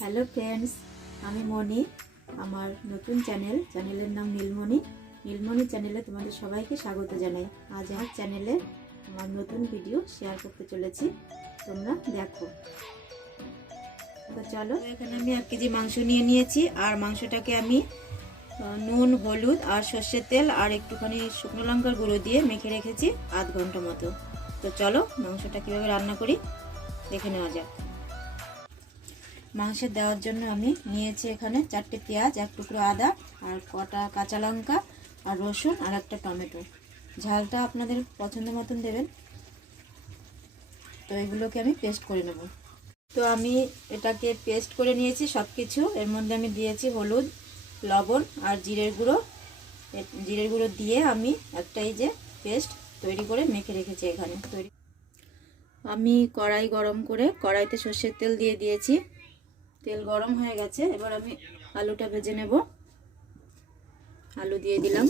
Hello friends, আমি মনি। আমার নতুন চ্যানেলের নাম নীলমণি। নীলমণি চ্যানেলে তোমাদের সবাইকে স্বাগত জানাই। আজ আমার চ্যানেলে আমার নতুন ভিডিও শেয়ার করতে চলেছি, তোমরা দেখো। তো চলো, এখানে আমি 1 কেজি মাংস নিয়ে নিয়েছি। আর মাংসটাকে আমি নুন, হলুদ আর সর্ষের তেল আর একটুখানি শুকনো লঙ্কার গুঁড়ো দিয়ে মেখে রেখেছি আধ ঘন্টা মতো। তো চলো মাংসটা কীভাবে রান্না করি দেখে নেওয়া যাক। মাংসে দেওয়ার জন্য আমি নিয়েছি এখানে 4টে পেঁয়াজ, 1 টুকরো আদা আর কটা কাঁচা লঙ্কা আর রসুন আর একটা টমেটো। ঝালটা আপনাদের পছন্দ মতন দেবেন। তো এগুলোকে আমি পেস্ট করে নেব। তো আমি এটাকে পেস্ট করে নিয়েছি সব কিছু। এর মধ্যে আমি দিয়েছি হলুদ, লবণ আর জিরের গুঁড়ো দিয়ে আমি একটা এই যে পেস্ট তৈরি করে মেখে রেখেছি এখানে। আমি কড়াই গরম করে কড়াইতে সর্ষের তেল দিয়ে দিয়েছি। তেল গরম হয়ে গেছে, এবার আমি আলুটা ভেজে নেব। আলু দিয়ে দিলাম।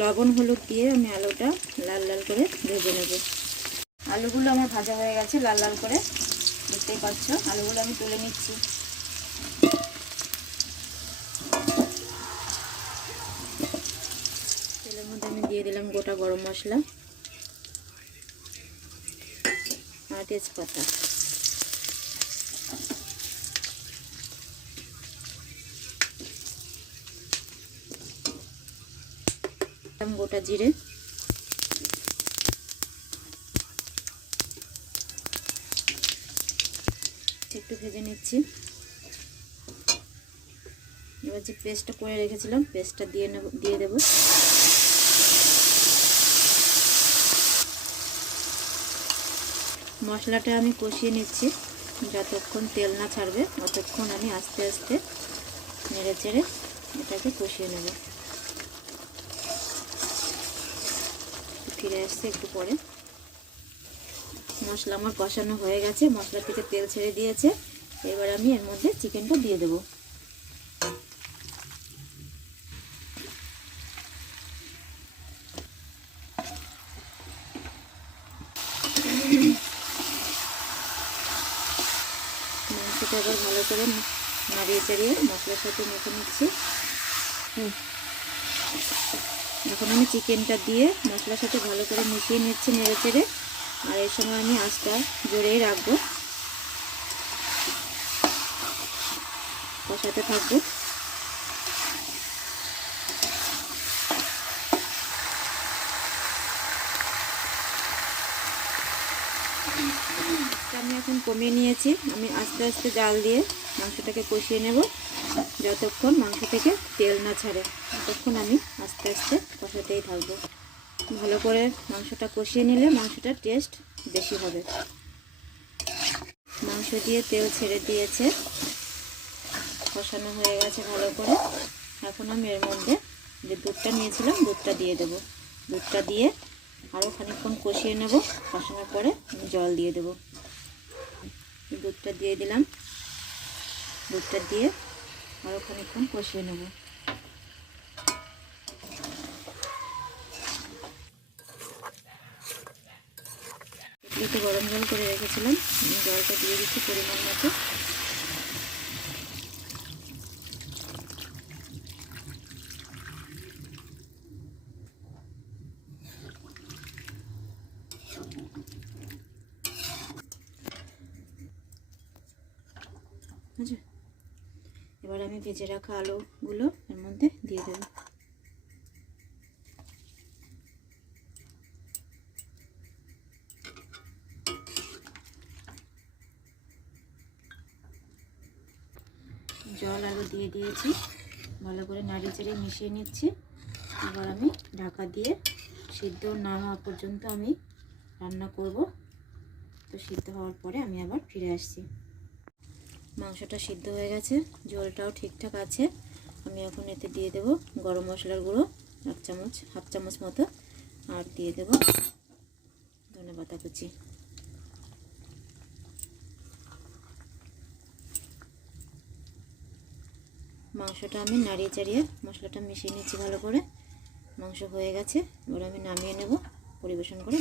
লবণ হলুদ দিয়ে আমি আলুটা লাল লাল করে ভেজে নেব। আলুগুলো আমার ভাজা হয়ে গেছে লাল লাল করে, দেখতেই পাচ্ছ। আলুগুলো আমি তুলে নিচ্ছি। তেলের মধ্যে আমি দিয়ে দিলাম গোটা গরম মশলা আর তেজপাতা। গোটা জিরে, একটু ভেজে নিচ্ছি। এবার যে পেস্টটা করে রেখেছিলাম পেস্টটা দিয়ে দেব। মশলাটা আমি কষিয়ে নিচ্ছি, যতক্ষণ তেল না ছাড়বে ততক্ষণ আমি আস্তে আস্তে নেড়ে চেড়ে এটাকে কষিয়ে নেব। ফিরে আসছে একটু পরে। মশলা আমার কষানো হয়ে গেছে, মশলা থেকে তেল ছেড়ে দিয়েছে। এবার আমি এর মধ্যে চিকেনটা দিয়ে দেব। মাংসটা এবার ভালো করে নাড়িয়ে চাড়িয়ে মশলার সাথে মেখে নিচ্ছি। এখন আমি চিকেনটা দিয়ে মশলার সাথে ভালো করে মিশিয়ে নিচ্ছি নেড়ে চেড়ে। আর এই সময় আমি আঁচটা জোরেই রাখবো, কষাতে থাকবো। আমি এখন কমিয়ে নিয়েছি। আমি আস্তে আস্তে জাল দিয়ে মাংসটাকে কষিয়ে নেব। যতক্ষণ মাংস থেকে তেল না ছাড়ে ততক্ষণ আমি আস্তে আস্তে কষাতেই থাকবো। ভালো করে মাংসটা কষিয়ে নিলে মাংসটার টেস্ট বেশি হবে। মাংস দিয়ে তেল ছেড়ে দিয়েছে, কষানো হয়ে গেছে ভালো করে। এখন আমি এর মধ্যে যে দুধটা নিয়েছিলাম দুধটা দিয়ে দেব। দুধটা দিয়ে আরও খানিকক্ষণ কষিয়ে নেব। কষানোর পরে আমি জল দিয়ে দেব। দুধটা দিয়ে দিলাম। দুধটা দিয়ে আরও খানিকক্ষণ কষিয়ে নেব। একটু গরম জল করে রেখেছিলাম, আমি জলটা দিয়ে দিচ্ছি পরিমাণ মতো। আচ্ছা, এবার আমি ভেজে রাখা আলুগুলো এর মধ্যে দিয়ে দেব। জল আরও দিয়ে দিয়েছি, ভালো করে নাড়িয়ে চাড়িয়ে মিশিয়ে নিচ্ছি। এবার আমি ঢাকা দিয়ে সিদ্ধ না হওয়া পর্যন্ত আমি রান্না করব। তো সিদ্ধ হওয়ার পরে আমি আবার ফিরে আসছি। মাংসটা সিদ্ধ হয়ে গেছে, জলটাও ঠিকঠাক আছে। আমি এখন এতে দিয়ে দেব গরম মশলার গুঁড়ো 1 চামচ, হাফ চামচ মতো, আর দিয়ে দেব ধনেপাতা কুচি। মাংসটা আমি নাড়িয়ে চাড়িয়ে মশলাটা মিশিয়ে নিচ্ছি ভালো করে। মাংস হয়ে গেছে, এবার আমি নামিয়ে নেব, পরিবেশন করে